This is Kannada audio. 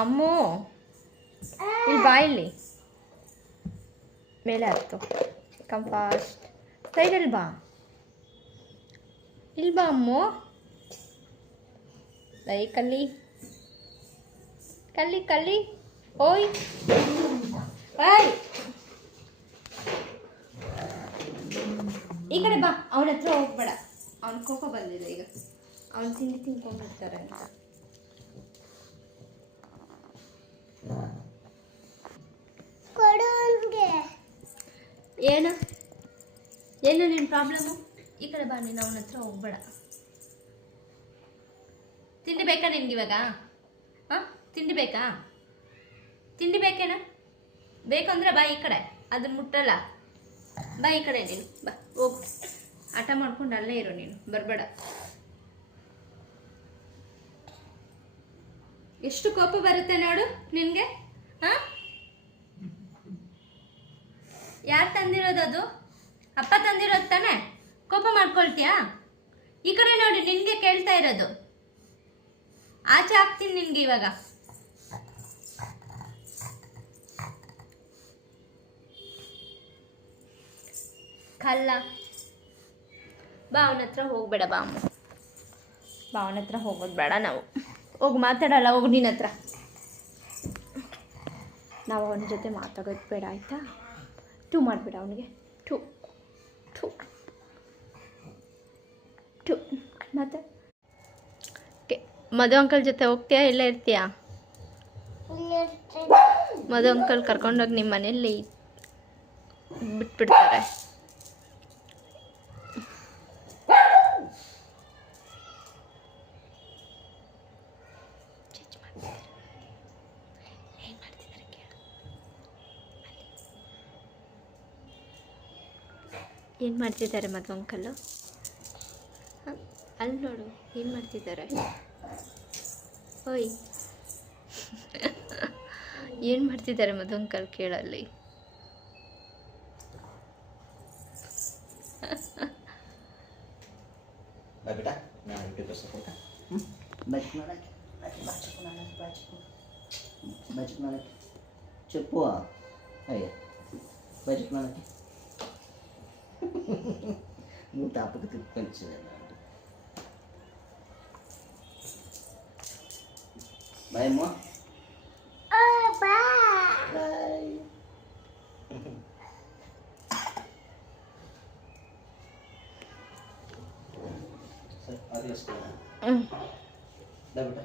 ಅಮ್ಮು ಇಲ್ಲಿ ಬಾ, ಇಲ್ಲಿ ಮೇಲೆ ಹತ್ತು. Come fast. ಸೈಡಲ್ಲಿ ಬಾ, ಇಲ್ಲಿ ಬಾ ಅಮ್ಮು. ಲೈ ಕಲ್ಲಿ ಕಲ್ಲಿ ಕಲ್ಲಿ. ಓಯ್ ಓಯ್, ಈ ಕಡೆ ಬಾ. ಅವನ ಹತ್ರ ಹೋಗ್ಬೇಡ, ಅವ್ನ ಕೋಪ ಬಂದಿದೆ ಈಗ. ಅವ್ನು ತಿಂಡಿ ತಿನ್ಕೊಂಡಿರ್ತಾರೆ ಅಂತ. ಏನು ಏನು ನಿನ್ನ ಪ್ರಾಬ್ಲಮ್ಮು? ಈ ಕಡೆ ಬಾ, ನೀನು ಅವನ ಹತ್ರ ಹೋಗ್ಬೇಡ. ತಿಂಡಿ ಬೇಕಾ ನಿನ್ಗಿವಾಗ? ಹಾಂ, ತಿಂಡಿ ಬೇಕಾ? ತಿಂಡಿ ಬೇಕೇನ? ಬೇಕಂದ್ರೆ ಬಾ ಈ ಕಡೆ, ಅದನ್ನ ಮುಟ್ಟಲ್ಲ. ಬಾ ಈ ಕಡೆ, ನೀನು ಬಾ, ಹೋಗು. ಆಟ ಮಾಡ್ಕೊಂಡು ಅಲ್ಲೇ ಇರು, ನೀನು ಬರಬೇಡ. ಎಷ್ಟು ಕೋಪ ಬರುತ್ತೆ ನೋಡು ನಿನಗೆ. ಹಾಂ, ಯಾರು ತಂದಿರೋದು? ಅದು ಅಪ್ಪ ತಂದಿರೋದು ತಾನೆ. ಕೋಪ ಮಾಡ್ಕೊಳ್ತೀಯಾ? ಈ ಕಡೆ ನೋಡಿ, ನಿನಗೆ ಕೇಳ್ತಾ ಇರೋದು. ಆಚೆ ಹಾಕ್ತೀನಿ ನಿನಗೆ ಇವಾಗ. ಕಲ್ಲ ಬಾ, ಅವನ ಹತ್ರ ಹೋಗ್ಬೇಡ. ಬಾ ಅಮ್ಮ, ಬಾ, ಅವನ ಹತ್ರ ಹೋಗೋದು ಬೇಡ ನಾವು. ಹೋಗಿ ಮಾತಾಡಲ್ಲ, ಹೋಗು ನಿನ್ನ ಹತ್ರ. ನಾವು ಅವನ ಜೊತೆ ಮಾತಾಡೋದು ಬೇಡ, ಆಯಿತಾ? ಟೂ ಮಾಡಿಬಿಡ ಅವನಿಗೆ. ಟೂ ಟೂ ಟೂ ಮತ್ತೆ ಮಧು ಅಂಕಲ್ ಜೊತೆ ಹೋಗ್ತೀಯಾ, ಇಲ್ಲ ಇರ್ತೀಯಾ? ಮಧು ಅಂಕಲ್ ಕರ್ಕೊಂಡೋಗಿ ನಿಮ್ಮ ಮನೆಯಲ್ಲಿ ಬಿಟ್ಬಿಡ್ತಾರೆ. ಏನು ಮಾಡ್ತಿದ್ದಾರೆ ಮಧು ಅಂಕಲ್ಲು? ಅಲ್ಲಿ ನೋಡು, ಏನು ಮಾಡ್ತಿದ್ದಾರೆ? ಓಯ್, ಏನು ಮಾಡ್ತಿದ್ದಾರೆ ಮಧು ಅಂಕಲ್? ಕೇಳಲ್ಲಿ. చెప్పు అయ్యా బడ్జెట్ మనకి నువ్వు తాపకు తిప్పించలేదు. బాయ్ అమ్మా. బాయ్. సరే అది వేసుకో. బేటా